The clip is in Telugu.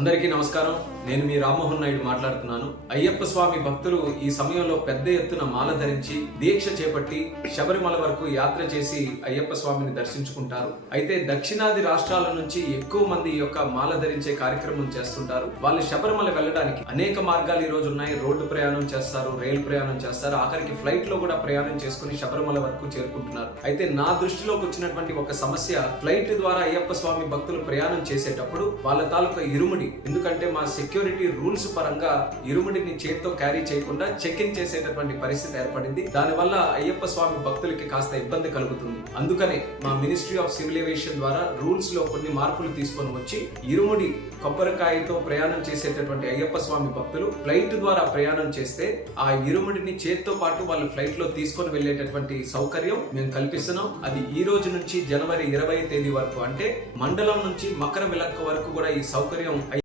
అందరికీ నమస్కారం. నేను మీ రామ్మోహన్ నాయుడు మాట్లాడుతున్నాను. అయ్యప్ప స్వామి భక్తులు ఈ సమయంలో పెద్ద ఎత్తున మాల ధరించి దీక్ష చేపట్టి శబరిమల వరకు యాత్ర చేసి అయ్యప్ప స్వామిని దర్శించుకుంటారు. అయితే దక్షిణాది రాష్ట్రాల నుంచి ఎక్కువ మంది ఈ యొక్క మాల ధరించే కార్యక్రమం చేస్తుంటారు. వాళ్ళు శబరిమల వెళ్ళడానికి అనేక మార్గాలు ఈ రోజు ఉన్నాయి. రోడ్డు ప్రయాణం చేస్తారు, రైలు ప్రయాణం చేస్తారు, ఆఖరికి ఫ్లైట్ లో కూడా ప్రయాణం చేసుకుని శబరిమల వరకు చేరుకుంటున్నారు. అయితే నా దృష్టిలోకి వచ్చినటువంటి ఒక సమస్య, ఫ్లైట్ ద్వారా అయ్యప్ప స్వామి భక్తులు ప్రయాణం చేసేటప్పుడు వాళ్ళ తాలూకా ఇరుముడి, ఎందుకంటే మా సెక్యూరిటీ రూల్స్ పరంగా ఇరుముడిని చేతితో క్యారీ చేయకుండా చెక్ ఇన్ చేసేటటువంటి పరిస్థితి ఏర్పడింది. దానివల్ల అయ్యప్ప స్వామి భక్తులకి కాస్త ఇబ్బంది కలుగుతుంది. అందుకనే మా మినిస్ట్రీ ఆఫ్ సివిల్ ఏవియేషన్ ద్వారా రూల్స్ లో కొన్ని మార్పులు తీసుకొని వచ్చి ఇరుముడి కొబ్బరికాయతో ప్రయాణం చేసేటటువంటి అయ్యప్ప స్వామి భక్తులు ఫ్లైట్ ద్వారా ప్రయాణం చేస్తే ఆ ఇరుముడిని చేతితో పాటు వాళ్ళు ఫ్లైట్ లో తీసుకొని వెళ్లేటటువంటి సౌకర్యం మేము కల్పిస్తున్నాం. అది ఈ రోజు నుంచి జనవరి 20 తేదీ వరకు, అంటే మండలం నుంచి మకర విలక్క వరకు కూడా ఈ సౌకర్యం